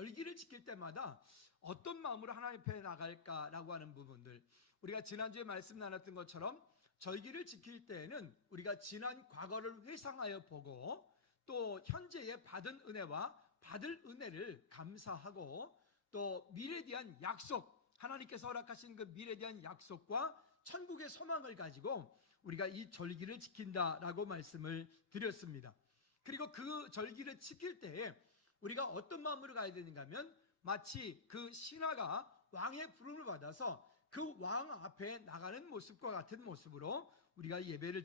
절기를 지킬 때마다 어떤 마음으로 하나님 앞에 나갈까라고 하는 부분들, 우리가 지난주에 말씀 나눴던 것처럼 절기를 지킬 때에는 우리가 지난 과거를 회상하여 보고 또 현재에 받은 은혜와 받을 은혜를 감사하고 또 미래에 대한 약속, 하나님께서 허락하신 그 미래에 대한 약속과 천국의 소망을 가지고 우리가 이 절기를 지킨다라고 말씀을 드렸습니다. 그리고 그 절기를 지킬 때에 우리가 어떤 마음으로 가야 되는가 하면 마치 그 신하가 왕의 부름을 받아서 그 왕 앞에 나가는 모습과 같은 모습으로 우리가 예배를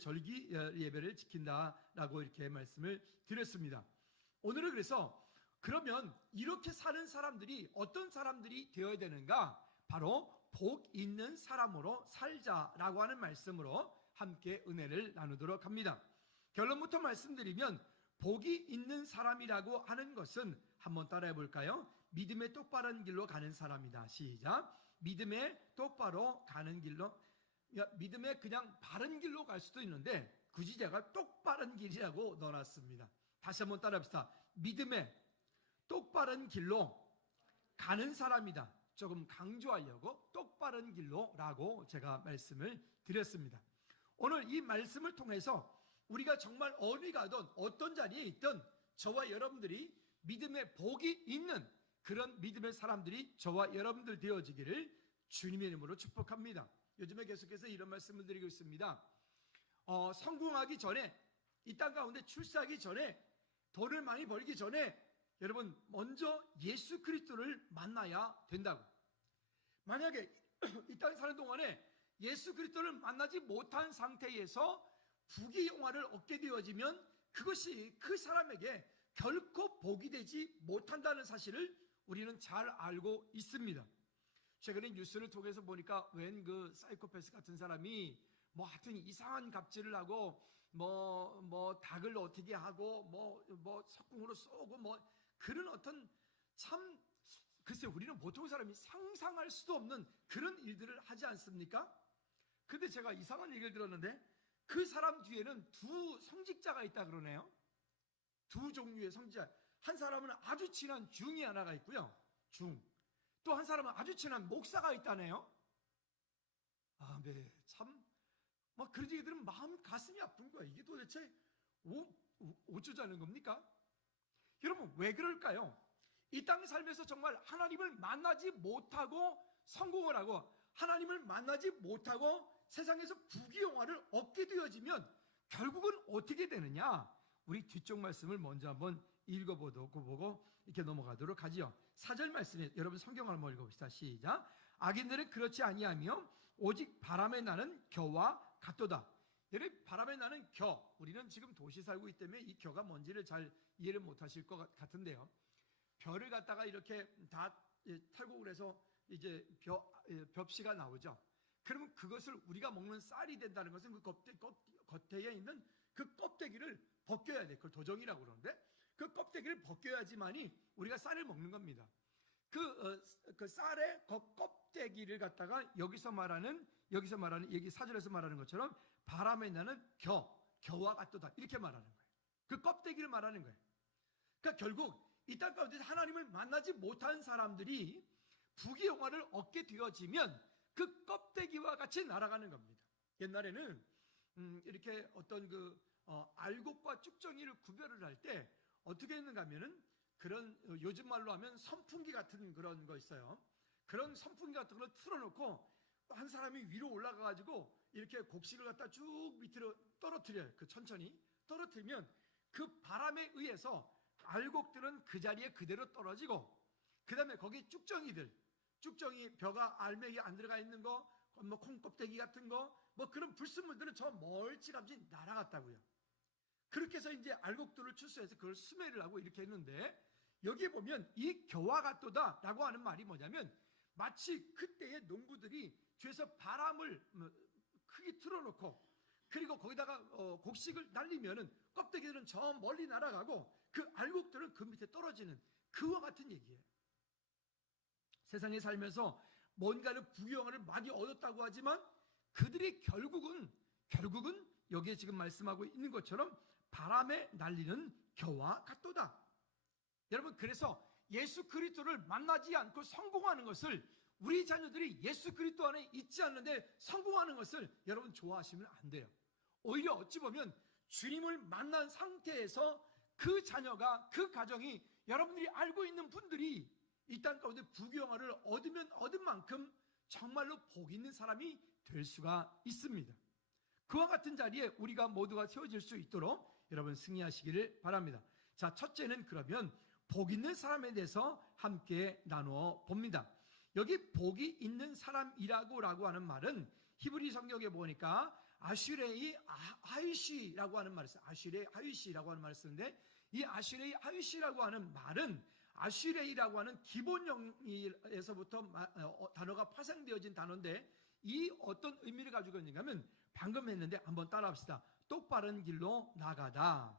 지킨다라고 이렇게 말씀을 드렸습니다. 오늘은 그래서 그러면 이렇게 사는 사람들이 어떤 사람들이 되어야 되는가? 바로 복 있는 사람으로 살자라고 하는 말씀으로 함께 은혜를 나누도록 합니다. 결론부터 말씀드리면 복이 있는 사람이라고 하는 것은 한번 따라해 볼까요? 믿음의 똑바른 길로 가는 사람이다. 시작. 믿음의 똑바로 가는 길로, 믿음의 그냥 바른 길로 갈 수도 있는데 굳이 제가 똑바른 길이라고 넣어놨습니다. 다시 한번 따라합시다. 믿음의 똑바른 길로 가는 사람이다. 조금 강조하려고 똑바른 길로라고 제가 말씀을 드렸습니다. 오늘 이 말씀을 통해서 우리가 정말 어디 가든 어떤 자리에 있든 저와 여러분들이 믿음의 복이 있는 그런 믿음의 사람들이 저와 여러분들 되어지기를 주님의 이름으로 축복합니다. 요즘에 계속해서 이런 말씀을 드리고 있습니다. 성공하기 전에, 이 땅 가운데 출세하기 전에, 돈을 많이 벌기 전에 여러분 먼저 예수 그리스도를 만나야 된다고. 만약에 이 땅에 사는 동안에 예수 그리스도를 만나지 못한 상태에서 부귀영화를 얻게 되어지면 그것이 그 사람에게 결코 복이 되지 못한다는 사실을 우리는 잘 알고 있습니다. 최근에 뉴스를 통해서 보니까 웬 그 사이코패스 같은 사람이 뭐 하여튼 이상한 갑질을 하고 뭐 닭을 어떻게 하고 뭐 석궁으로 쏘고 뭐 그런 어떤 참 글쎄 우리는 보통 사람이 상상할 수도 없는 그런 일들을 하지 않습니까? 근데 제가 이상한 얘기를 들었는데 그 사람 뒤에는 두 성직자가 있다 그러네요. 두 종류의 성직자. 한 사람은 아주 친한 중이 하나가 있고요. 중. 또 한 사람은 아주 친한 목사가 있다네요. 아, 네. 참 막 그런 얘기 들으면 가슴이 아픈 거야. 이게 도대체 어쩌자는 겁니까? 여러분 왜 그럴까요? 이 땅에 살면서 정말 하나님을 만나지 못하고 성공을 하고 하나님을 만나지 못하고 세상에서 부귀영화를 얻게 되어지면 결국은 어떻게 되느냐? 우리 뒤쪽 말씀을 먼저 한번 읽어보고 이렇게 넘어가도록 하지요. 4절 말씀에 여러분 성경을 한번 읽어봅시다. 시작. 악인들은 그렇지 아니하며 오직 바람에 나는 겨와 같도다. 여러분 바람에 나는 겨, 우리는 지금 도시 살고 있기 때문에 이 겨가 뭔지를 잘 이해를 못하실 것 같은데요. 벼를 갖다가 이렇게 다 탈곡을 해서 이제 벽시가 나오죠. 그러면 그것을 우리가 먹는 쌀이 된다는 것은 그 겉에 있는 그 껍데기를 벗겨야 돼. 그걸 도정이라고 그러는데 그 껍데기를 벗겨야지만이 우리가 쌀을 먹는 겁니다. 그 쌀의 껍데기를 갖다가 여기서 말하는 여기 4절에서 말하는 것처럼 바람에 나는 겨와 같도다 이렇게 말하는 거예요. 그 껍데기를 말하는 거예요. 그러니까 결국 이 땅 가운데 하나님을 만나지 못한 사람들이 부귀영화를 얻게 되어지면 그 껍데기와 같이 날아가는 겁니다. 옛날에는 이렇게 어떤 알곡과 쭉정이를 구별을 할 때 어떻게 했는가 하면은 그런 요즘 말로 하면 선풍기 같은 그런 거 있어요. 그런 선풍기 같은 걸 틀어놓고 한 사람이 위로 올라가가지고 이렇게 곡식을 갖다 쭉 밑으로 떨어뜨려요. 천천히 떨어뜨리면 그 바람에 의해서 알곡들은 그 자리에 그대로 떨어지고 그 다음에 거기 쭉정이 벼가 알맹이 안 들어가 있는 거, 뭐 콩껍데기 같은 거, 뭐 그런 불순물들은 저 멀찌감치 날아갔다고요. 그렇게 해서 이제 알곡들을 추수해서 그걸 수매를 하고 이렇게 했는데 여기에 보면 이 겨와 같도다 라고 하는 말이 뭐냐면 마치 그때의 농부들이 뒤에서 바람을 크게 틀어놓고 그리고 거기다가 곡식을 날리면은 껍데기들은 저 멀리 날아가고 그 알곡들은 그 밑에 떨어지는 그와 같은 얘기예요. 세상에 살면서 뭔가를 부귀영화를 많이 얻었다고 하지만 그들이 결국은 여기에 지금 말씀하고 있는 것처럼 바람에 날리는 겨와 같도다. 여러분 그래서 예수 그리스도를 만나지 않고 성공하는 것을, 우리 자녀들이 예수 그리스도 안에 있지 않는데 성공하는 것을 여러분 좋아하시면 안 돼요. 오히려 어찌 보면 주님을 만난 상태에서 그 자녀가, 그 가정이, 여러분들이 알고 있는 분들이 이 땅 가운데 부귀영화를 얻으면 얻은 만큼 정말로 복 있는 사람이 될 수가 있습니다. 그와 같은 자리에 우리가 모두가 세워질 수 있도록 여러분 승리하시기를 바랍니다. 자, 첫째는 그러면 복 있는 사람에 대해서 함께 나누어 봅니다. 여기 복이 있는 사람이라고 하는 말은 히브리 성경에 보니까 아슈레이 하위시라고 하는 말을 써요. 아슈레이 하위시라고 하는 말을 쓰는데, 이 아슈레이 하위시라고 하는 말은 아슈레이라고 하는 기본 영에서부터 단어가 파생되어진 단어인데, 이 어떤 의미를 가지고 있는가 하면 방금 했는데 한번 따라합시다. 똑바른 길로 나가다.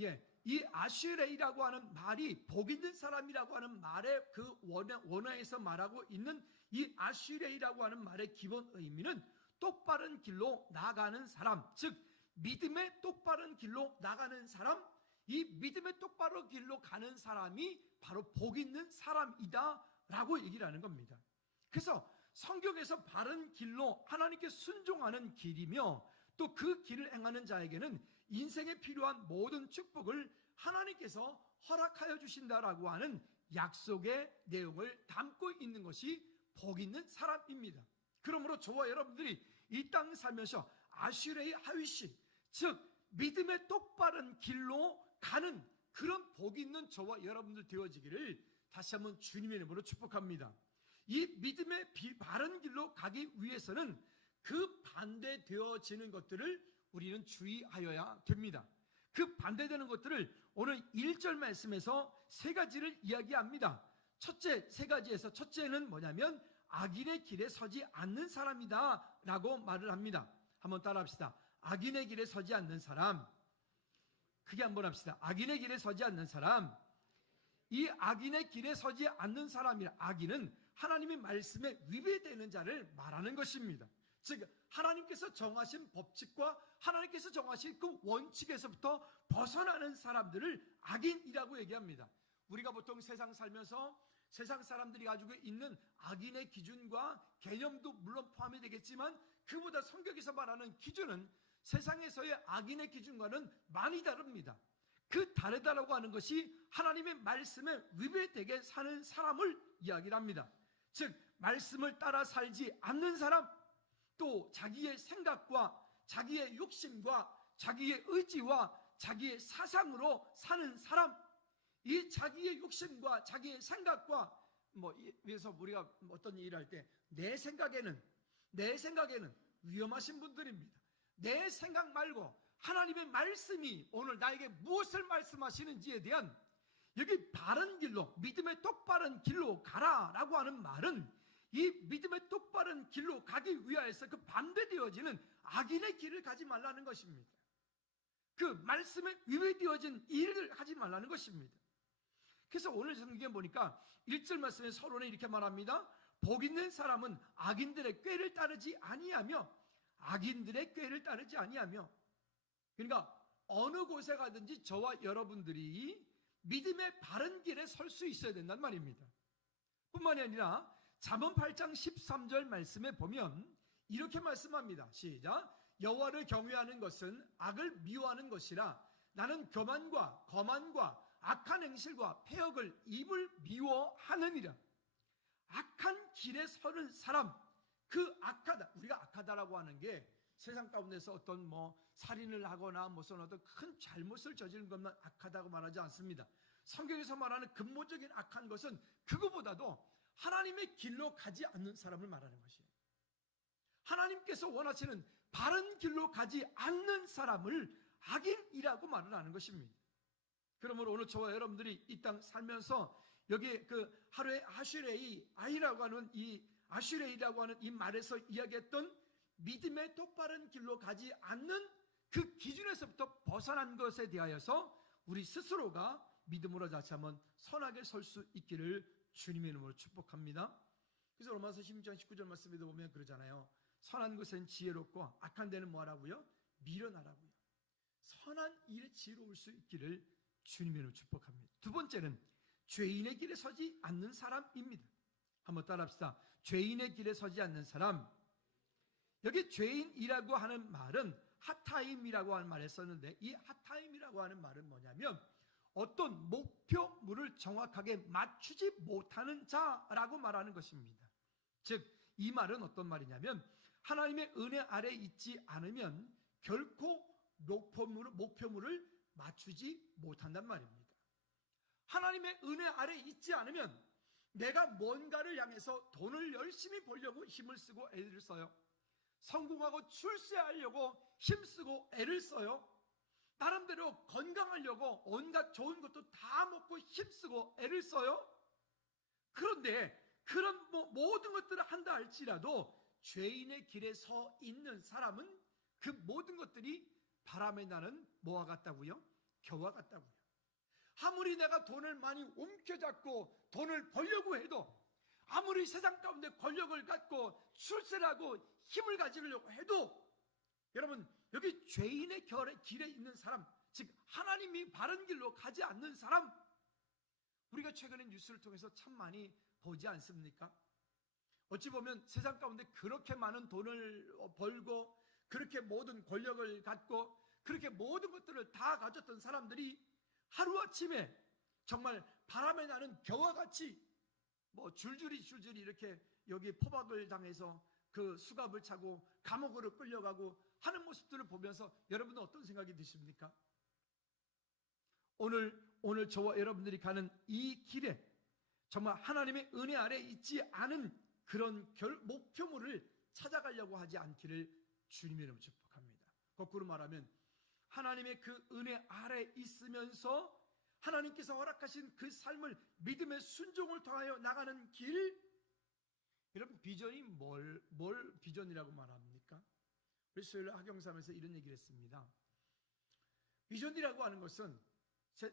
예, 이 아슈레이라고 하는 말이 복 있는 사람이라고 하는 말의 그 원어에서 말하고 있는 이 아슈레이라고 하는 말의 기본 의미는 똑바른 길로 나가는 사람, 즉 믿음의 똑바른 길로 나가는 사람, 이 믿음의 똑바른 길로 가는 사람이 바로 복 있는 사람이다 라고 얘기를 하는 겁니다. 그래서 성경에서 바른 길로 하나님께 순종하는 길이며, 또 그 길을 행하는 자에게는 인생에 필요한 모든 축복을 하나님께서 허락하여 주신다라고 하는 약속의 내용을 담고 있는 것이 복 있는 사람입니다. 그러므로 저와 여러분들이 이 땅 살면서 아슈레의 하위시, 즉 믿음의 똑바른 길로 가는 그런 복 있는 저와 여러분들 되어지기를 다시 한번 주님의 이름으로 축복합니다. 이 믿음의 바른 길로 가기 위해서는 그 반대되어지는 것들을 우리는 주의하여야 됩니다. 그 반대되는 것들을 오늘 1절 말씀에서 세 가지를 이야기합니다. 첫째, 세 가지에서 첫째는 뭐냐면 악인의 길에 서지 않는 사람이다 라고 말을 합니다. 한번 따라합시다. 악인의 길에 서지 않는 사람. 크게 한번 합시다. 악인의 길에 서지 않는 사람. 이 악인의 길에 서지 않는 사람이라, 악인은 하나님의 말씀에 위배되는 자를 말하는 것입니다. 즉 하나님께서 정하신 법칙과 하나님께서 정하신 그 원칙에서부터 벗어나는 사람들을 악인이라고 얘기합니다. 우리가 보통 세상 살면서 세상 사람들이 가지고 있는 악인의 기준과 개념도 물론 포함이 되겠지만, 그보다 성경에서 말하는 기준은 세상에서의 악인의 기준과는 많이 다릅니다. 그 다르다라고 하는 것이 하나님의 말씀에 위배되게 사는 사람을 이야기를 합니다. 즉 말씀을 따라 살지 않는 사람, 또 자기의 생각과 자기의 욕심과 자기의 의지와 자기의 사상으로 사는 사람, 이 자기의 욕심과 자기의 생각과 위해서 우리가 어떤 일을 할 때 내 생각에는 위험하신 분들입니다. 내 생각 말고 하나님의 말씀이 오늘 나에게 무엇을 말씀하시는지에 대한, 여기 바른 길로, 믿음의 똑바른 길로 가라라고 하는 말은 이 믿음의 똑바른 길로 가기 위하여서 그 반대되어지는 악인의 길을 가지 말라는 것입니다. 그 말씀에 위배되어진 일을 하지 말라는 것입니다. 그래서 오늘 성경에 보니까 1절 말씀에 서론에 이렇게 말합니다. 복 있는 사람은 악인들의 꾀를 따르지 아니하며, 악인들의 꾀를 따르지 아니하며, 그러니까 어느 곳에 가든지 저와 여러분들이 믿음의 바른 길에 설 수 있어야 된단 말입니다. 뿐만이 아니라 잠언 8장 13절 말씀에 보면 이렇게 말씀합니다. 시작. 여호와를 경외하는 것은 악을 미워하는 것이라, 나는 교만과 거만과 악한 행실과 패역을 입을 미워하느니라. 악한 길에 서는 사람, 그 악하다, 우리가 악하다라고 하는 게 세상 가운데서 어떤 살인을 하거나 무슨 어떤 큰 잘못을 저지른 것만 악하다고 말하지 않습니다. 성경에서 말하는 근본적인 악한 것은 그거보다도 하나님의 길로 가지 않는 사람을 말하는 것이에요. 하나님께서 원하시는 바른 길로 가지 않는 사람을 악인이라고 말을 하는 것입니다. 그러므로 오늘 저와 여러분들이 이 땅 살면서 여기 그 하루에 아슈레이라고 하는 이 아슈레이라고 하는 이 말에서 이야기했던 믿음의 똑바른 길로 가지 않는 그 기준에서부터 벗어난 것에 대하여서 우리 스스로가 믿음으로 다시 한번 선하게 설 수 있기를 주님의 이름으로 축복합니다. 그래서 로마서 16장 19절 말씀에도 보면 그러잖아요. 선한 것은 지혜롭고 악한 데는 뭐하라고요? 밀어나라고요. 선한 일에 지혜로울 수 있기를 주님의 이름으로 축복합니다. 두 번째는 죄인의 길에 서지 않는 사람입니다. 한번 따라합시다. 죄인의 길에 서지 않는 사람. 여기 죄인이라고 하는 말은 하타임이라고 하는 말을 썼는데, 이 하타임이라고 하는 말은 뭐냐면 어떤 목표물을 정확하게 맞추지 못하는 자라고 말하는 것입니다. 즉 이 말은 어떤 말이냐면 하나님의 은혜 아래 있지 않으면 결코 목표물을 맞추지 못한단 말입니다. 하나님의 은혜 아래 있지 않으면 내가 뭔가를 향해서 돈을 열심히 벌려고 힘을 쓰고 애를 써요. 성공하고 출세하려고 힘쓰고 애를 써요. 나름대로 건강하려고 온갖 좋은 것도 다 먹고 힘쓰고 애를 써요. 그런데 그런 모든 것들을 한다 할지라도 죄인의 길에 서 있는 사람은 그 모든 것들이 바람에 나는 뭐와 같다고요? 겨와 같다고요. 아무리 내가 돈을 많이 움켜잡고 돈을 벌려고 해도, 아무리 세상 가운데 권력을 갖고 출세를 하고 힘을 가지려고 해도, 여러분 여기 죄인의 길에 있는 사람, 즉 하나님이 바른 길로 가지 않는 사람, 우리가 최근에 뉴스를 통해서 참 많이 보지 않습니까? 어찌 보면 세상 가운데 그렇게 많은 돈을 벌고 그렇게 모든 권력을 갖고 그렇게 모든 것들을 다 가졌던 사람들이 하루아침에 정말 바람에 나는 겨와 같이 줄줄이 이렇게 여기 포박을 당해서 그 수갑을 차고 감옥으로 끌려가고 하는 모습들을 보면서 여러분은 어떤 생각이 드십니까? 오늘 저와 여러분들이 가는 이 길에 정말 하나님의 은혜 아래 있지 않은 그런 목표물을 찾아가려고 하지 않기를 주님의 이름으로 축복합니다. 거꾸로 말하면 하나님의 그 은혜 아래 있으면서 하나님께서 허락하신 그 삶을 믿음의 순종을 통하여 나가는 길, 여러분 비전이 뭘 비전이라고 말합니까? 우리 수요일 학영사에서 이런 얘기를 했습니다. 비전이라고 하는 것은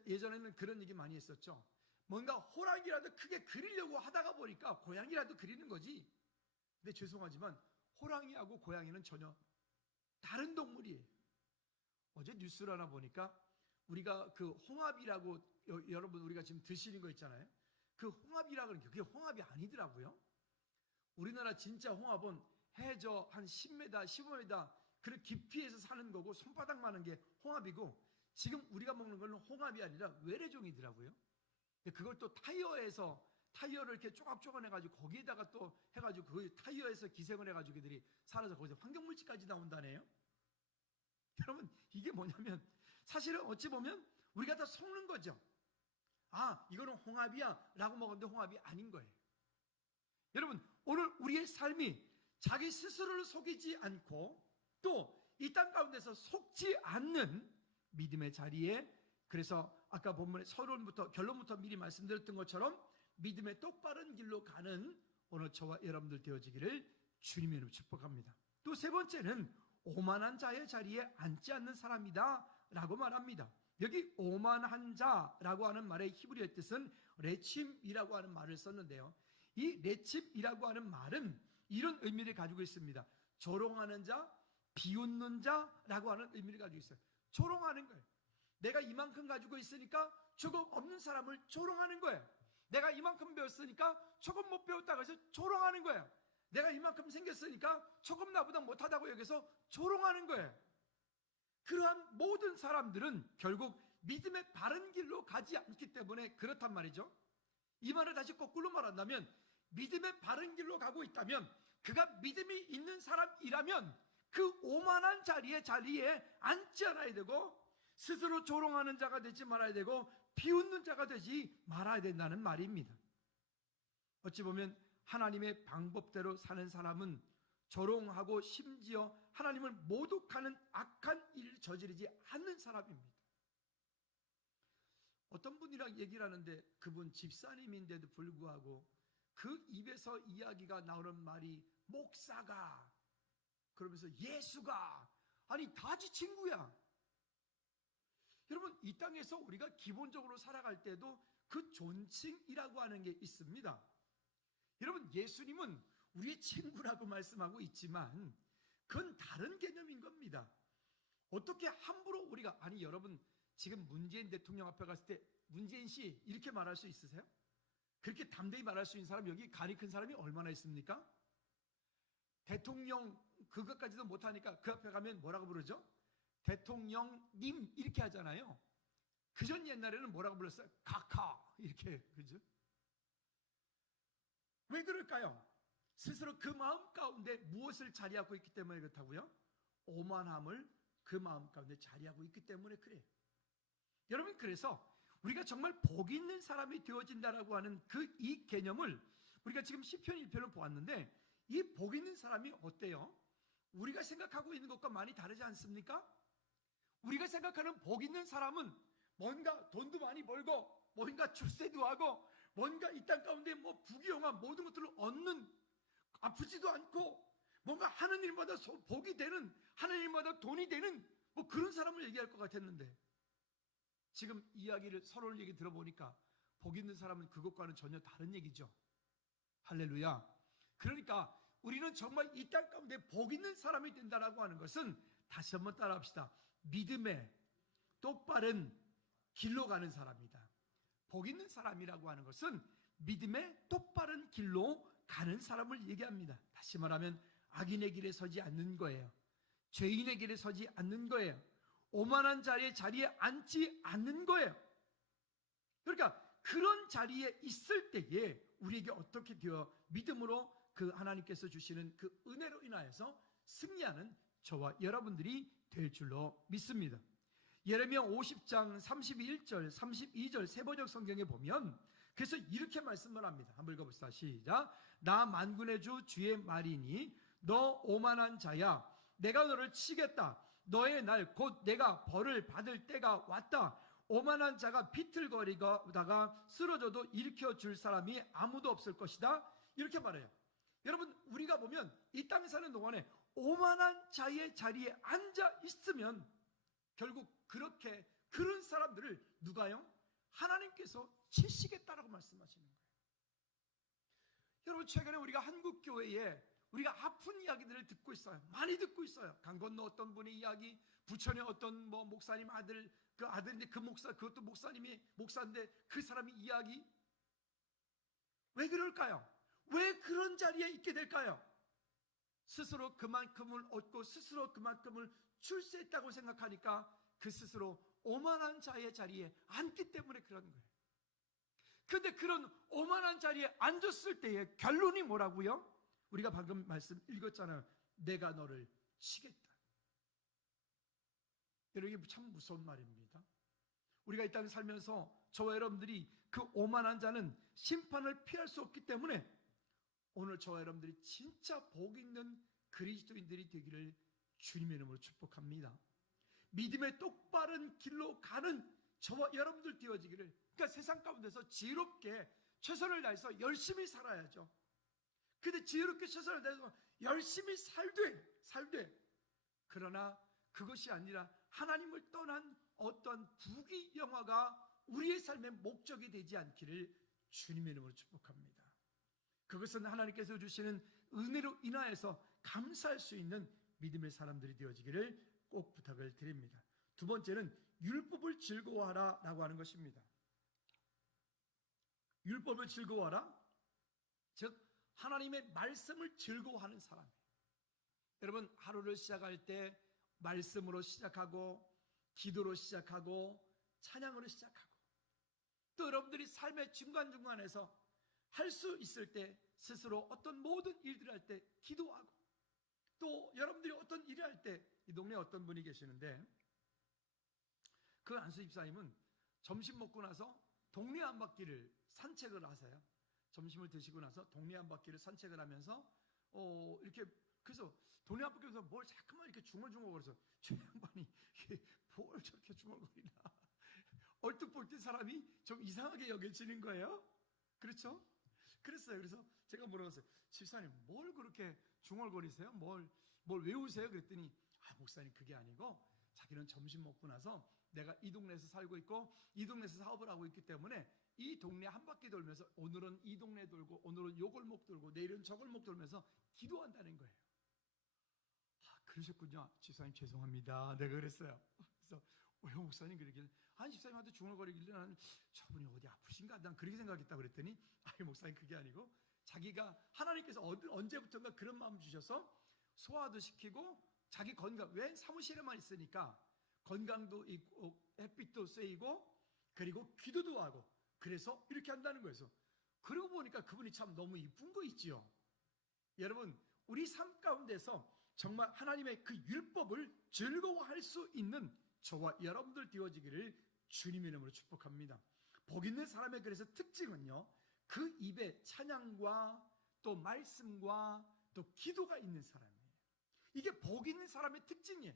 예전에는 그런 얘기 많이 했었죠. 뭔가 호랑이라도 크게 그리려고 하다가 보니까 고양이라도 그리는 거지. 근데 죄송하지만 호랑이하고 고양이는 전혀 다른 동물이에요. 어제 뉴스를 하나 보니까 우리가 그 홍합이라고 여러분 우리가 지금 드시는 거 있잖아요. 그 홍합이라고 하는 게 그게 홍합이 아니더라고요. 우리나라 진짜 홍합은 해저 한 10m, 15m 그런 깊이에서 사는 거고 손바닥 많은 게 홍합이고, 지금 우리가 먹는 건 홍합이 아니라 외래종이더라고요. 그걸 또 타이어를 이렇게 쪼각쪼각 해가지고 거기에다가 또 해가지고 그 타이어에서 기생을 해가지고 그들이 살아서 거기서 환경물질까지 나온다네요. 여러분 이게 뭐냐면 사실은 어찌 보면 우리가 다 속는 거죠. 아 이거는 홍합이야 라고 먹었는데 홍합이 아닌 거예요. 여러분 오늘 우리의 삶이 자기 스스로를 속이지 않고 또 이 땅 가운데서 속지 않는 믿음의 자리에, 그래서 아까 본문의 결론부터 미리 말씀드렸던 것처럼 믿음의 똑바른 길로 가는 오늘 저와 여러분들 되어지기를 주님의 이름으로 축복합니다. 또 세 번째는 오만한 자의 자리에 앉지 않는 사람이다 라고 말합니다. 여기 오만한 자라고 하는 말의 히브리어 뜻은 레침이라고 하는 말을 썼는데요, 이 레침이라고 하는 말은 이런 의미를 가지고 있습니다. 조롱하는 자, 비웃는 자라고 하는 의미를 가지고 있어요. 조롱하는 거예요. 내가 이만큼 가지고 있으니까 조금 없는 사람을 조롱하는 거예요. 내가 이만큼 배웠으니까 조금 못 배웠다고 해서 조롱하는 거예요. 내가 이만큼 생겼으니까 조금 나보다 못하다고 여기서 조롱하는 거예요. 그러한 모든 사람들은 결국 믿음의 바른 길로 가지 않기 때문에 그렇단 말이죠. 이 말을 다시 거꾸로 말한다면 믿음의 바른 길로 가고 있다면, 그가 믿음이 있는 사람이라면 그 오만한 자리에 앉지 않아야 되고, 스스로 조롱하는 자가 되지 말아야 되고, 비웃는 자가 되지 말아야 된다는 말입니다. 어찌 보면 하나님의 방법대로 사는 사람은 조롱하고 심지어 하나님을 모독하는 악한 일을 저지르지 않는 사람입니다. 어떤 분이랑 얘기를 하는데 그분 집사님인데도 불구하고 그 입에서 이야기가 나오는 말이 목사가, 그러면서 예수가, 아니 다 지 친구야. 여러분 이 땅에서 우리가 기본적으로 살아갈 때도 그 존칭이라고 하는 게 있습니다. 여러분 예수님은 우리의 친구라고 말씀하고 있지만 그건 다른 개념인 겁니다. 어떻게 함부로 우리가, 아니 여러분 지금 문재인 대통령 앞에 갔을 때 문재인 씨 이렇게 말할 수 있으세요? 그렇게 담대히 말할 수 있는 사람 여기 간이 큰 사람이 얼마나 있습니까? 대통령 그것까지도 못하니까 그 앞에 가면 뭐라고 부르죠? 대통령님 이렇게 하잖아요. 그전 옛날에는 뭐라고 불렀어요? 카카 이렇게, 그죠? 왜 그럴까요? 스스로 그 마음 가운데 무엇을 자리하고 있기 때문에 그렇다고요? 오만함을 그 마음 가운데 자리하고 있기 때문에 그래요. 여러분, 그래서 우리가 정말 복 있는 사람이 되어진다라고 하는 이 개념을 우리가 지금 시편 1편을 보았는데, 이 복 있는 사람이 어때요? 우리가 생각하고 있는 것과 많이 다르지 않습니까? 우리가 생각하는 복 있는 사람은 뭔가 돈도 많이 벌고 뭔가 출세도 하고 뭔가 이 땅 가운데 뭐 부귀영화 모든 것들을 얻는, 아프지도 않고 뭔가 하는 일마다 복이 되는, 하는 일마다 돈이 되는 뭐 그런 사람을 얘기할 것 같았는데, 지금 이야기를 서로를 얘기 들어보니까 복 있는 사람은 그것과는 전혀 다른 얘기죠. 할렐루야. 그러니까 우리는 정말 이 땅 가운데 복 있는 사람이 된다라고 하는 것은, 다시 한번 따라합시다. 믿음의 똑바른 길로 가는 사람이다. 복 있는 사람이라고 하는 것은 믿음의 똑바른 길로 가는 사람을 얘기합니다. 다시 말하면 악인의 길에 서지 않는 거예요. 죄인의 길에 서지 않는 거예요. 오만한 자리에 앉지 않는 거예요. 그러니까 그런 자리에 있을 때에 우리에게 어떻게 되어 믿음으로 그 하나님께서 주시는 그 은혜로 인하여서 승리하는 저와 여러분들이 될 줄로 믿습니다. 예레미야 50장 31절 32절 세번역 성경에 보면 그래서 이렇게 말씀을 합니다. 한번 읽어봅시다. 시작. 나 만군의 주 주의 말이니 너 오만한 자야, 내가 너를 치겠다. 너의 날 곧 내가 벌을 받을 때가 왔다. 오만한 자가 비틀거리다가 쓰러져도 일으켜줄 사람이 아무도 없을 것이다. 이렇게 말해요. 여러분, 우리가 보면 이 땅에 사는 동안에 오만한 자의 자리에 앉아 있으면 결국 그렇게 그런 사람들을 누가요? 하나님께서 치시겠다라고 말씀하시는 거예요. 여러분, 최근에 우리가 한국 교회에 우리가 아픈 이야기들을 듣고 있어요. 많이 듣고 있어요. 강 건너 어떤 분의 이야기, 부천의 어떤 뭐 목사님 아들, 그 아들인데 그 목사, 그것도 목사님이 목사인데 그 사람이 이야기. 왜 그럴까요? 왜 그런 자리에 있게 될까요? 스스로 그만큼을 얻고 스스로 그만큼을 출세했다고 생각하니까 그 스스로 오만한 자의 자리에 앉기 때문에 그런 거예요. 그런데 그런 오만한 자리에 앉았을 때의 결론이 뭐라고요? 우리가 방금 말씀 읽었잖아요. 내가 너를 치겠다. 여러분, 이게 참 무서운 말입니다. 우리가 이 땅에 살면서 저와 여러분들이 그 오만한 자는 심판을 피할 수 없기 때문에 오늘 저와 여러분들이 진짜 복 있는 그리스도인들이 되기를 주님의 이름으로 축복합니다. 믿음의 똑바른 길로 가는 저와 여러분들 되어지기를, 그러니까 세상 가운데서 지혜롭게 최선을 다해서 열심히 살아야죠. 근데 지혜롭게 최선을 다해서 열심히 살되 그러나 그것이 아니라 하나님을 떠난 어떤 부귀영화가 우리의 삶의 목적이 되지 않기를 주님의 이름으로 축복합니다. 그것은 하나님께서 주시는 은혜로 인하여서 감사할 수 있는 믿음의 사람들이 되어지기를 꼭 부탁을 드립니다. 두 번째는 율법을 즐거워하라 라고 하는 것입니다. 율법을 즐거워하라, 즉 하나님의 말씀을 즐거워하는 사람이에요. 여러분, 하루를 시작할 때 말씀으로 시작하고 기도로 시작하고 찬양으로 시작하고, 또 여러분들이 삶의 중간중간에서 할 수 있을 때 스스로 어떤 모든 일들을 할 때 기도하고, 또 여러분들이 어떤 일을 할 때, 이 동네에 어떤 분이 계시는데 그 안수 집사님은 점심 먹고 나서 동네 한 바퀴를 산책을 하세요. 점심을 드시고 나서 동네 한 바퀴를 산책을 하면서 이렇게, 그래서 동네 한 바퀴에서 뭘 자꾸만 이렇게 중얼중얼거려서 저 양반이 이게 뭘 저렇게 중얼거리나 얼뜻 볼때 사람이 좀 이상하게 여겨지는 거예요. 그렇죠? 그랬어요. 그래서 제가 물어봤어요. 집사님, 뭘 그렇게 중얼거리세요? 뭘 외우세요? 그랬더니 목사님, 그게 아니고 자기는 점심 먹고 나서 내가 이 동네에서 살고 있고 이 동네에서 사업을 하고 있기 때문에 이 동네 한 바퀴 돌면서 오늘은 이 동네 돌고 오늘은 요 골목 돌고 내일은 저 골목 돌면서 기도한다는 거예요. 그러셨군요. 집사님, 죄송합니다. 내가 그랬어요. 그래서 우리 목사님 그러길래, 아니 집사님한테 중얼거리길래 나는 저분이 어디 아프신가? 난 그렇게 생각했다 그랬더니, 아니 목사님 그게 아니고 자기가 하나님께서 언제부턴가 그런 마음 주셔서 소화도 시키고 자기 건강, 왜 사무실에만 있으니까 건강도 있고 햇빛도 쐬이고 그리고 기도도 하고, 그래서 이렇게 한다는 거예요. 그러고 보니까 그분이 참 너무 이쁜 거 있지요. 여러분, 우리 삶 가운데서 정말 하나님의 그 율법을 즐거워할 수 있는 저와 여러분들 되어지기를 주님의 이름으로 축복합니다. 복 있는 사람의 그래서 특징은요, 그 입에 찬양과 또 말씀과 또 기도가 있는 사람이에요. 이게 복 있는 사람의 특징이에요.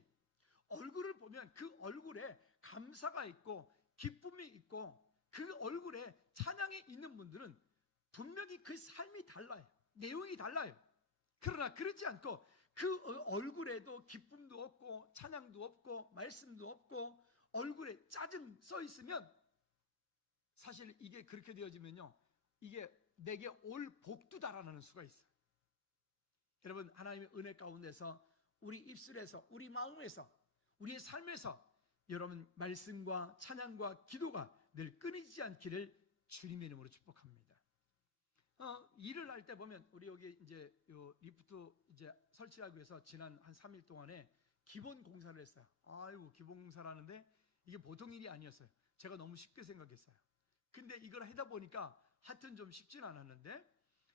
얼굴을 보면 그 얼굴에 감사가 있고 기쁨이 있고 그 얼굴에 찬양이 있는 분들은 분명히 그 삶이 달라요. 내용이 달라요. 그러나 그렇지 않고 그 얼굴에도 기쁨도 없고 찬양도 없고 말씀도 없고 얼굴에 짜증 써 있으면, 사실 이게 그렇게 되어지면요, 이게 내게 올 복도 달아나는 수가 있어요. 여러분, 하나님의 은혜 가운데서 우리 입술에서, 우리 마음에서, 우리의 삶에서 여러분 말씀과 찬양과 기도가 늘 끊이지 않기를 주님의 이름으로 축복합니다. 일을 할 때 보면 우리 여기 이제 요 리프트 이제 설치하기 위해서 지난 한 3일 동안에 기본 공사를 했어요. 아이고, 기본 공사를 하는데 이게 보통 일이 아니었어요. 제가 너무 쉽게 생각했어요. 근데 이걸 하다 보니까 하여튼 좀 쉽진 않았는데,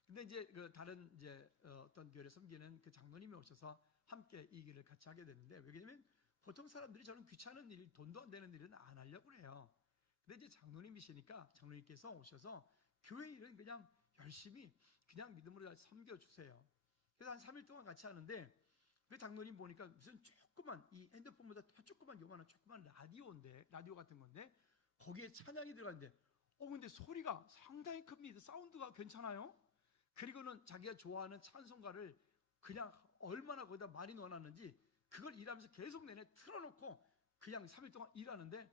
근데 이제 그 다른 이제 어떤 교회를 섬기는 그 장로님이 오셔서 함께 이 일을 같이 하게 됐는데, 왜냐면 보통 사람들이 저는 귀찮은 일, 돈도 안 되는 일은 안 하려고 해요. 근데 이제 장로님이시니까 장로님께서 오셔서 교회 일은 그냥 열심히 그냥 믿음으로 잘 섬겨주세요. 그래서 한 3일 동안 같이 하는데, 그 장로님 보니까 무슨 조그만, 이 핸드폰보다 더 조그만 요만한 조그만 라디오인데, 라디오 같은 건데 거기에 찬양이 들어가는데, 근데 소리가 상당히 큽니다. 사운드가 괜찮아요. 그리고는 자기가 좋아하는 찬송가를 그냥 얼마나 거기다 많이 넣어놨는지 그걸 일하면서 계속 내내 틀어놓고 그냥 3일 동안 일하는데,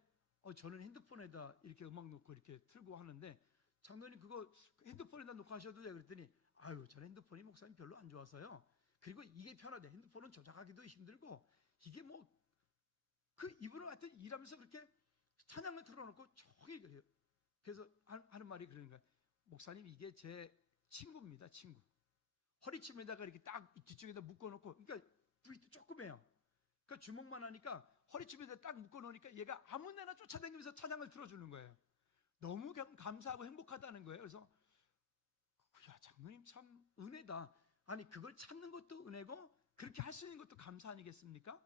저는 핸드폰에다 이렇게 음악 놓고 이렇게 틀고 하는데, 장로님 그거 핸드폰에다 놓고 하셔도 돼요. 그랬더니, 아유, 저는 핸드폰이 목사님 별로 안 좋아서요. 그리고 이게 편하대. 핸드폰은 조작하기도 힘들고 이게 뭐, 그 이분은 하여튼 일하면서 그렇게 찬양을 틀어놓고 종일 그래요. 그래서 하는 말이 그러는 거예요. 목사님, 이게 제 친구입니다. 친구. 허리춤에다가 이렇게 딱 뒤쪽에다 묶어놓고, 그러니까 부위도 조그매요. 그러니까 주먹만 하니까 허리춤에다 딱 묶어놓으니까 얘가 아무 데나 쫓아다니면서 찬양을 틀어주는 거예요. 너무 감사하고 행복하다는 거예요. 그래서 야, 장로님 참 은혜다. 아니, 그걸 찾는 것도 은혜고 그렇게 할 수 있는 것도 감사 아니겠습니까?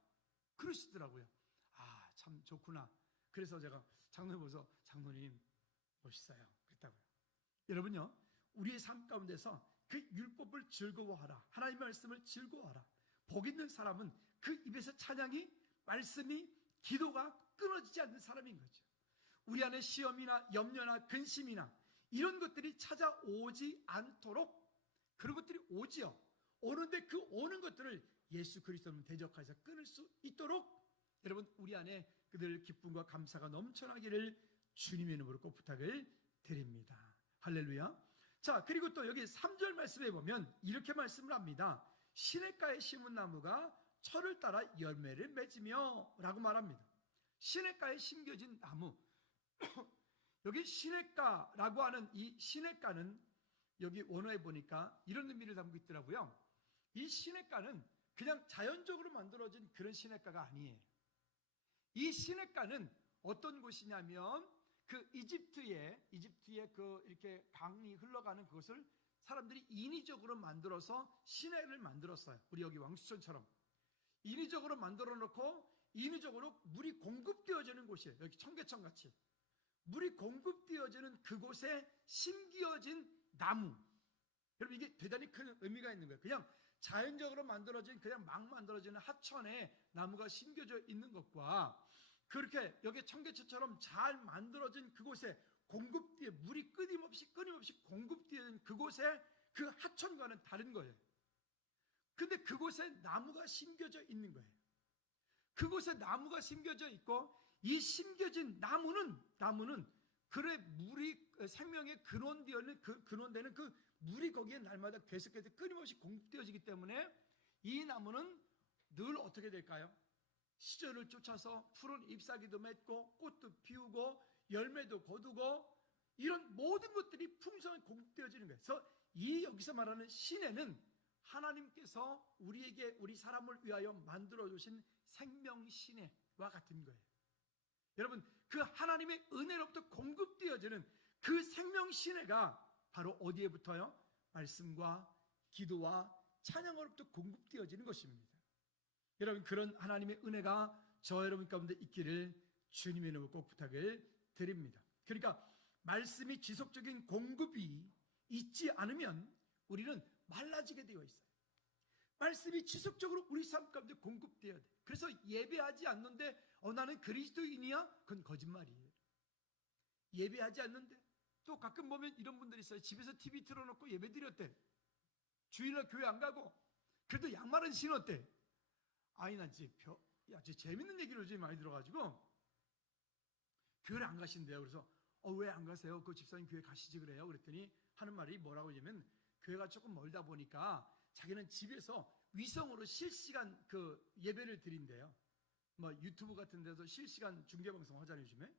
그러시더라고요. 아, 참 좋구나. 그래서 제가 장로님 보고서, 장로님 멋있어요, 그랬다고요. 여러분요, 우리의 삶 가운데서 그 율법을 즐거워하라, 하나님의 말씀을 즐거워하라. 복 있는 사람은 그 입에서 찬양이, 말씀이, 기도가 끊어지지 않는 사람인 거죠. 우리 안에 시험이나 염려나 근심이나 이런 것들이 찾아오지 않도록, 그런 것들이 오지요. 오는데 그 오는 것들을 예수 그리스도는 대적하여서 끊을 수 있도록 여러분, 우리 안에 그들 기쁨과 감사가 넘쳐나기를 주님의 이름으로 꼭 부탁을 드립니다. 할렐루야. 자, 그리고 또 여기 3절 말씀에 보면 이렇게 말씀을 합니다. 시냇가에 심은 나무가 철을 따라 열매를 맺으며 라고 말합니다. 시냇가에 심겨진 나무. 여기 시냇가라고 하는 이 시냇가는 여기 원어에 보니까 이런 의미를 담고 있더라고요. 이 시냇가는 그냥 자연적으로 만들어진 그런 시냇가가 아니에요. 이 시냇가는 어떤 곳이냐면 그 이집트에 그 이렇게 강이 흘러가는 그것을 사람들이 인위적으로 만들어서 시내를 만들었어요. 우리 여기 왕수천처럼 인위적으로 만들어 놓고 인위적으로 물이 공급되어지는 곳이에요. 여기 청계천 같이 물이 공급되어지는 그곳에 심겨진 나무. 여러분, 이게 대단히 큰 의미가 있는 거예요. 그냥 자연적으로 만들어진, 그냥 막 만들어지는 하천에 나무가 심겨져 있는 것과 그렇게 여기 청계천처럼 잘 만들어진 그곳에 물이 끊임없이 공급되는 그곳에 그 하천과는 다른 거예요. 근데 그곳에 나무가 심겨져 있는 거예요. 그곳에 나무가 심겨져 있고, 이 심겨진 나무는 그의 물이 생명의 근원되는 그 물이 거기에 날마다 계속해서 끊임없이 공급되어지기 때문에 이 나무는 늘 어떻게 될까요? 시절을 쫓아서 푸른 잎사귀도 맺고 꽃도 피우고 열매도 거두고 이런 모든 것들이 풍성하게 공급되어지는 거예요. 그래서 여기서 말하는 시내는 하나님께서 우리에게 우리 사람을 위하여 만들어 주신 생명 시내와 같은 거예요. 여러분, 그 하나님의 은혜로부터 공급되어지는 그 생명 시내가 바로 어디에 붙어요? 말씀과 기도와 찬양으로부터 공급되어지는 것입니다. 여러분, 그런 하나님의 은혜가 저 여러분 가운데 있기를 주님의 이름으로 꼭 부탁을 드립니다. 그러니까 말씀이 지속적인 공급이 있지 않으면 우리는 말라지게 되어 있어요. 말씀이 지속적으로 우리 삶 가운데 공급되어야 돼. 그래서 예배하지 않는데 나는 그리스도인이야? 그건 거짓말이에요. 예배하지 않는데 또 가끔 보면 이런 분들이 있어요. 집에서 TV 틀어놓고 예배 드렸대. 주일날 교회 안 가고 그래도 양말은 신었대. 아니 난 진짜 재밌는 얘기를 요즘 많이 들어가지고 교회를 안 가신대요. 그래서 왜 안 가세요? 그 집사님 교회 가시지 그래요. 그랬더니 하는 말이 뭐라고 하냐면 교회가 조금 멀다 보니까 자기는 집에서 위성으로 실시간 그 예배를 드린대요. 뭐 유튜브 같은 데서 실시간 중계방송 하잖아요 요즘에.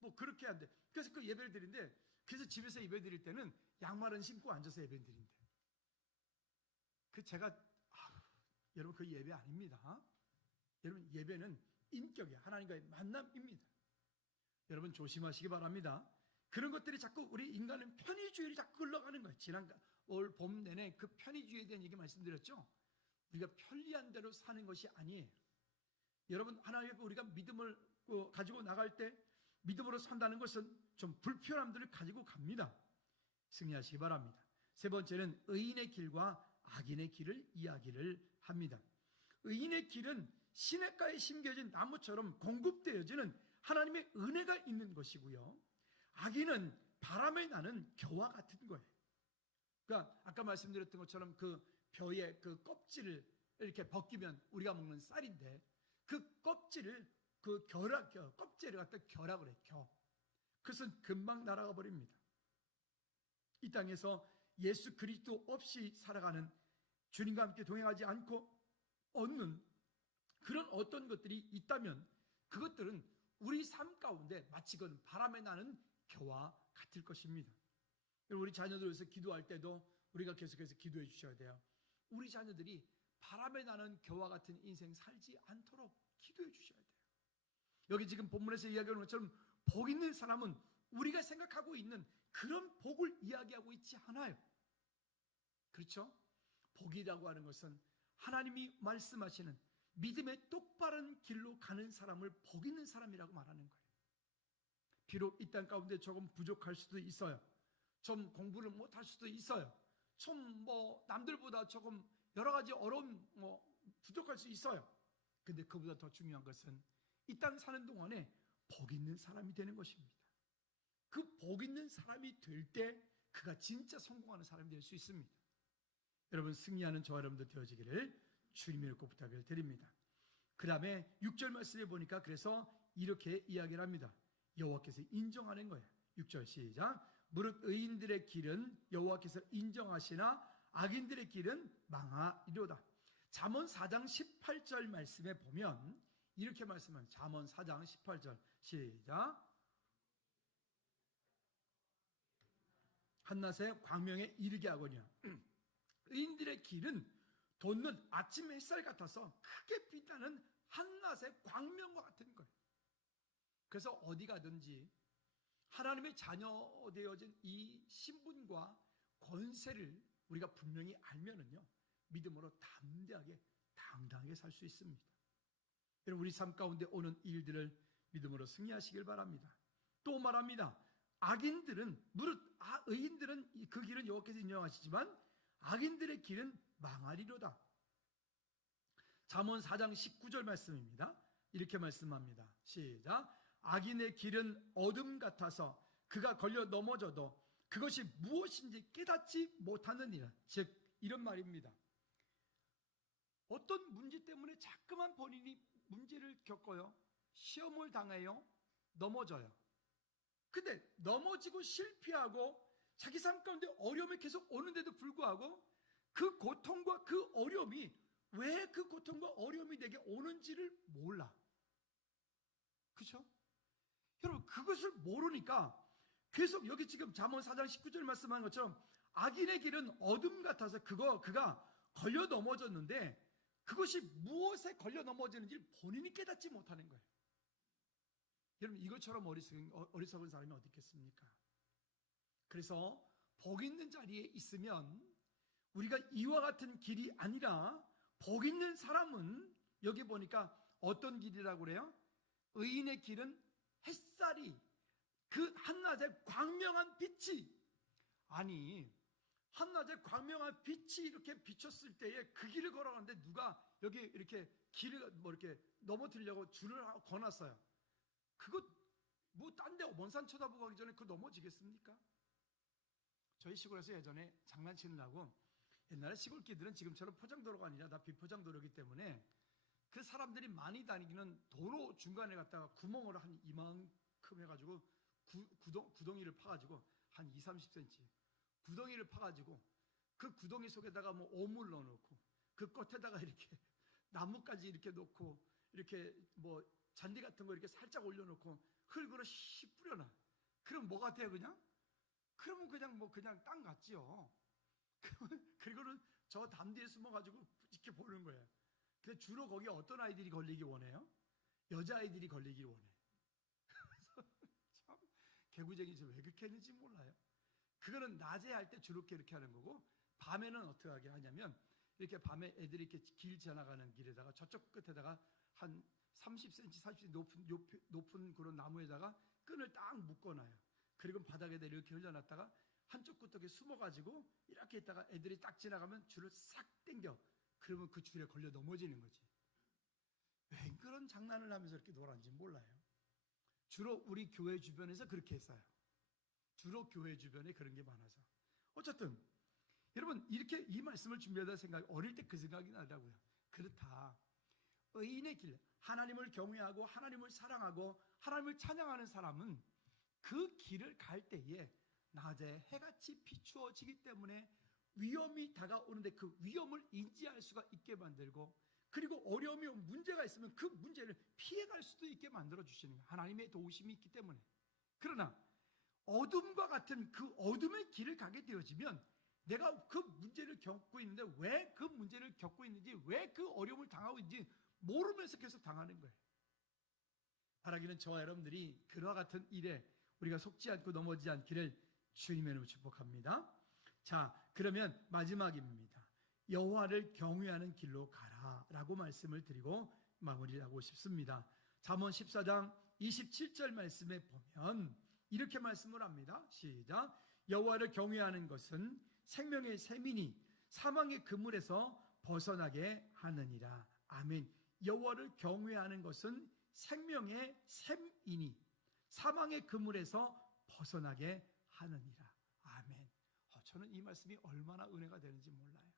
뭐 그렇게 한대. 그래서 그 예배를 드린대. 그래서 집에서 예배 드릴 때는 양말은 신고 앉아서 예배 드린대. 제가 여러분 그 예배 아닙니다. 여러분 예배는 인격이야. 하나님과의 만남입니다. 여러분 조심하시기 바랍니다. 그런 것들이 자꾸 우리 인간은 편의주의를 자꾸 흘러가는 거예요. 지난 올 봄 내내 그 편의주의에 대한 얘기 말씀드렸죠. 우리가 편리한 대로 사는 것이 아니에요. 여러분 하나님 우리가 믿음을 가지고 나갈 때 믿음으로 산다는 것은 좀 불편함들을 가지고 갑니다. 승리하시기 바랍니다. 세 번째는 의인의 길과 악인의 길을 이야기를 합니다. 의인의 길은 시냇가에 심겨진 나무처럼 공급되어지는 하나님의 은혜가 있는 것이고요. 악인은 바람에 나는 겨와 같은 거예요. 그러니까 아까 말씀드렸던 것처럼 그 벼의 그 껍질을 이렇게 벗기면 우리가 먹는 쌀인데 그 껍질을 껍질을 갖다 겨라 그래. 겨. 그것은 금방 날아가 버립니다. 이 땅에서 예수 그리스도 없이 살아가는 주님과 함께 동행하지 않고 얻는 그런 어떤 것들이 있다면 그것들은 우리 삶 가운데 마치 그건 바람에 나는 겨와 같을 것입니다. 우리 자녀들 위해서 기도할 때도 우리가 계속해서 기도해 주셔야 돼요. 우리 자녀들이 바람에 나는 겨와 같은 인생 살지 않도록 기도해 주셔야 돼요. 여기 지금 본문에서 이야기하는 것처럼 복 있는 사람은 우리가 생각하고 있는 그런 복을 이야기하고 있지 않아요. 그렇죠? 복이라고 하는 것은 하나님이 말씀하시는 믿음의 똑바른 길로 가는 사람을 복 있는 사람이라고 말하는 거예요. 비록 이 땅 가운데 조금 부족할 수도 있어요. 좀 공부를 못할 수도 있어요. 좀 남들보다 조금 여러 가지 어려운 부족할 수 있어요. 근데 그보다 더 중요한 것은 이 땅 사는 동안에 복 있는 사람이 되는 것입니다. 그 복 있는 사람이 될 때 그가 진짜 성공하는 사람이 될 수 있습니다. 여러분 승리하는 저와 여러분들 되어지기를 주님의 이름으로 부탁을 드립니다. 그 다음에 6절 말씀에 보니까 그래서 이렇게 이야기를 합니다. 여호와께서 인정하는 거예요. 6절 시작. 무릇 의인들의 길은 여호와께서 인정하시나 악인들의 길은 망하리로다. 잠언 4장 18절 말씀에 보면 이렇게 말씀합니다. 잠언 4장 18절 시작. 한낮에 광명에 이르게 하거니와 의인들의 길은 돋는 아침 햇살 같아서 크게 빛나는 한낮의 광명과 같은 거예요. 그래서 어디 가든지 하나님의 자녀 되어진 이 신분과 권세를 우리가 분명히 알면은요 믿음으로 담대하게 당당하게 살 수 있습니다. 여러분 우리 삶 가운데 오는 일들을 믿음으로 승리하시길 바랍니다. 또 말합니다. 악인들은 무릇 의인들은 그 길은 여호와께서 인정하시지만 악인들의 길은 망하리로다. 잠언 4장 19절 말씀입니다. 이렇게 말씀합니다. 시작. 악인의 길은 어둠 같아서 그가 걸려 넘어져도 그것이 무엇인지 깨닫지 못하느니라. 즉 이런 말입니다. 어떤 문제 때문에 자꾸만 본인이 문제를 겪어요. 시험을 당해요. 넘어져요. 근데 넘어지고 실패하고 자기 삶 가운데 어려움이 계속 오는데도 불구하고 그 고통과 그 어려움이 왜 그 고통과 어려움이 내게 오는지를 몰라. 그렇죠? 여러분, 그것을 모르니까 계속 여기 지금 잠언 4장 19절 말씀한 것처럼 악인의 길은 어둠 같아서 그가 걸려 넘어졌는데 그것이 무엇에 걸려 넘어지는지 본인이 깨닫지 못하는 거예요. 여러분, 이것처럼 어리석은 사람이 어디 있겠습니까? 그래서 복 있는 자리에 있으면 우리가 이와 같은 길이 아니라 복 있는 사람은 여기 보니까 어떤 길이라고 그래요? 의인의 길은 햇살이 그 한낮의 광명한 빛이, 아니 한낮의 광명한 빛이 이렇게 비쳤을 때에 그 길을 걸어가는데 누가 여기 이렇게 길을 이렇게 넘어뜨리려고 줄을 거놨어요. 그거 뭐 딴 데 먼 산 쳐다보고 가기 전에 그거 넘어지겠습니까? 저희 시골에서 예전에 장난치느라고, 옛날에 시골길들은 지금처럼 포장도로가 아니라 다 비포장도로이기 때문에 그 사람들이 많이 다니기는 도로 중간에 갖다가 구멍을 한 이만큼 해가지고 구덩이를 파가지고 한 2, 30cm 구덩이를 파가지고 그 구덩이 속에다가 뭐 오물 넣어놓고 그 끝에다가 이렇게 나뭇가지 이렇게 놓고 이렇게 뭐 잔디 같은 거 이렇게 살짝 올려놓고 흙으로 씩 뿌려놔. 그럼 뭐 같아요? 그러면 그냥 땅 같지요. 그리고는 저 담 뒤에 숨어가지고 이렇게 보는 거예요. 근데 주로 거기 어떤 아이들이 걸리기 원해요? 여자아이들이 걸리기 원해. 참 개구쟁이지 왜 그렇게 했는지 몰라요. 그거는 낮에 할 때 주로 이렇게 하는 거고, 밤에는 어떻게 하게 하냐면 이렇게 밤에 애들이 이렇게 길 지나가는 길에다가 저쪽 끝에다가 한 30cm, 40cm 높은 그런 나무에다가 끈을 딱 묶어놔요. 그리고 바닥에다 이렇게 흘려놨다가 한쪽 구석에 숨어가지고 이렇게 있다가 애들이 딱 지나가면 줄을 싹 당겨. 그러면 그 줄에 걸려 넘어지는 거지. 왜 그런 장난을 하면서 이렇게 놀았는지 몰라요. 주로 우리 교회 주변에서 그렇게 했어요. 주로 교회 주변에 그런 게 많아서. 어쨌든 여러분, 이렇게 이 말씀을 준비하다 생각이, 어릴 때 그 생각이 나더라고요. 그렇다. 의인의 길, 하나님을 경외하고 하나님을 사랑하고 하나님을 찬양하는 사람은 그 길을 갈 때에 낮에 해같이 비추어지기 때문에 위험이 다가오는데 그 위험을 인지할 수가 있게 만들고, 그리고 어려움이 문제가 있으면 그 문제를 피해갈 수도 있게 만들어 주시는 거예요. 하나님의 도우심이 있기 때문에. 그러나 어둠과 같은 그 어둠의 길을 가게 되어지면 내가 그 문제를 겪고 있는데 왜 그 문제를 겪고 있는지, 왜 그 어려움을 당하고 있는지 모르면서 계속 당하는 거예요. 바라기는 저와 여러분들이 그와 같은 일에 우리가 속지 않고 넘어지지 않기를 주님의 이름으로 축복합니다. 자, 그러면 마지막입니다. 여호와를 경외하는 길로 가라 라고 말씀을 드리고 마무리하고 싶습니다. 잠언 14장 27절 말씀에 보면 이렇게 말씀을 합니다. 시작. 여호와를 경외하는 것은 생명의 샘이니 사망의 그물에서 벗어나게 하느니라. 아멘. 여호와를 경외하는 것은 생명의 샘이니 사망의 그물에서 벗어나게 하느니라. 아멘. 저는 이 말씀이 얼마나 은혜가 되는지 몰라요.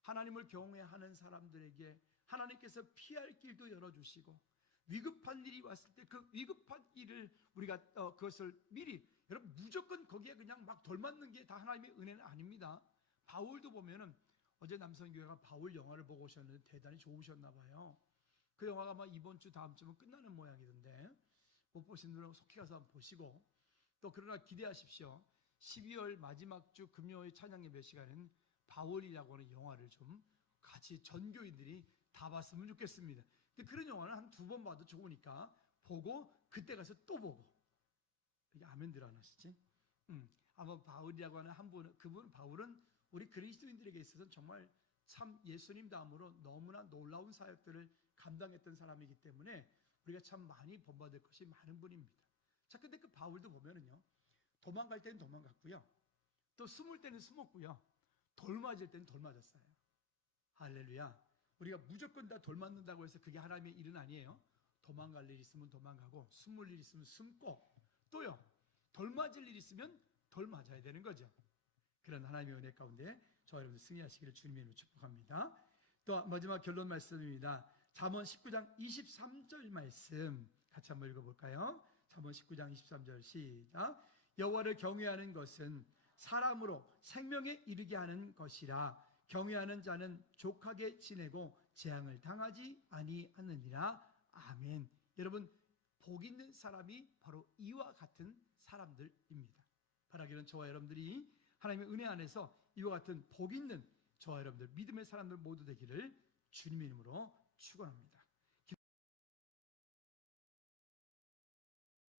하나님을 경외하는 사람들에게 하나님께서 피할 길도 열어주시고, 위급한 일이 왔을 때 그 위급한 일을 우리가 그것을 미리, 여러분 무조건 거기에 그냥 막 돌맞는 게 다 하나님의 은혜는 아닙니다. 바울도 보면은 어제 남성교회가 바울 영화를 보고 오셨는데 대단히 좋으셨나 봐요. 그 영화가 아마 이번 주 다음 주면 끝나는 모양이던데 못 보신 분은 속히 가서 한번 보시고, 또 그러나 기대하십시오. 12월 마지막 주 금요일 찬양 예배 시간에는 바울이라고 하는 영화를 좀 같이 전교인들이 다 봤으면 좋겠습니다. 근데 그런 영화는 한 2번 봐도 좋으니까 보고 그때 가서 또 보고. 이게 아멘들 안 하시지? 아마 바울이라고 하는 한 분, 그분 바울은 우리 그리스도인들에게 있어서는 정말 참 예수님 다음으로 너무나 놀라운 사역들을 감당했던 사람이기 때문에 우리가 참 많이 본받을 것이 많은 분입니다. 자, 근데 그 바울도 보면은요, 도망갈 때는 도망갔고요, 또 숨을 때는 숨었고요, 돌 맞을 때는 돌 맞았어요. 할렐루야. 우리가 무조건 다 돌 맞는다고 해서 그게 하나님의 일은 아니에요. 도망갈 일 있으면 도망가고, 숨을 일 있으면 숨고, 또요, 돌 맞을 일 있으면 돌 맞아야 되는 거죠. 그런 하나님의 은혜 가운데 저와 여러분들 승리하시기를 주님의 이름으로 축복합니다. 또 마지막 결론 말씀입니다. 잠언 19장 23절 말씀 같이 한번 읽어볼까요? 잠언 19장 23절 시작. 여호와를 경외하는 것은 사람으로 생명에 이르게 하는 것이라. 경외하는 자는 족하게 지내고 재앙을 당하지 아니하느니라. 아멘. 여러분, 복 있는 사람이 바로 이와 같은 사람들입니다. 바라기는 저와 여러분들이 하나님의 은혜 안에서 이와 같은 복 있는 저와 여러분들, 믿음의 사람들 모두 되기를 주님의 이름으로 축원합니다.